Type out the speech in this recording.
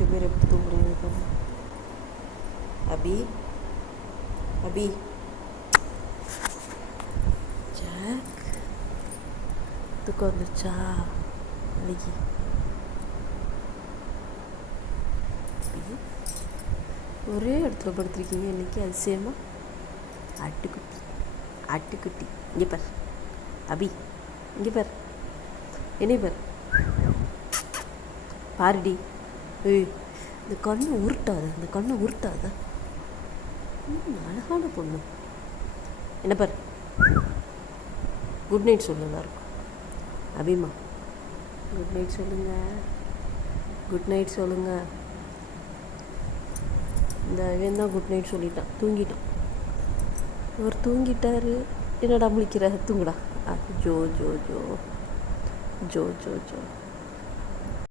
2 பேர் எப்படி தூங்குறீங்க? அபி அபி ஜாக் தூக்கம் வந்துருச்சா? அன்னைக்கு ஒரே இடத்துல படுத்துருக்கீங்க இன்றைக்கி அதிசயமாக. ஆட்டுக்குட்டி ஆட்டுக்குட்டி இங்கே பார் அபி, இங்கே பார், என்ன பார், பாருடி. ஏய், இந்த கண்ணை உருட்டாத, இந்த கண்ணை உருட்டாத. அழகான பொண்ணு. என்ன பார், குட் நைட் சொல்லுங்க இருக்கும். அபிமா குட் நைட் சொல்லுங்கள், குட் நைட் சொல்லுங்கள். இந்த இவன் தான் குட் நைட் சொல்லிட்டான், தூங்கிட்டான். இவர் தூங்கிட்டாரு. என்னடா முழிக்கிற, தூங்குடா. ஜோ ஜோ ஜோ ஜோ ஜோ ஜோ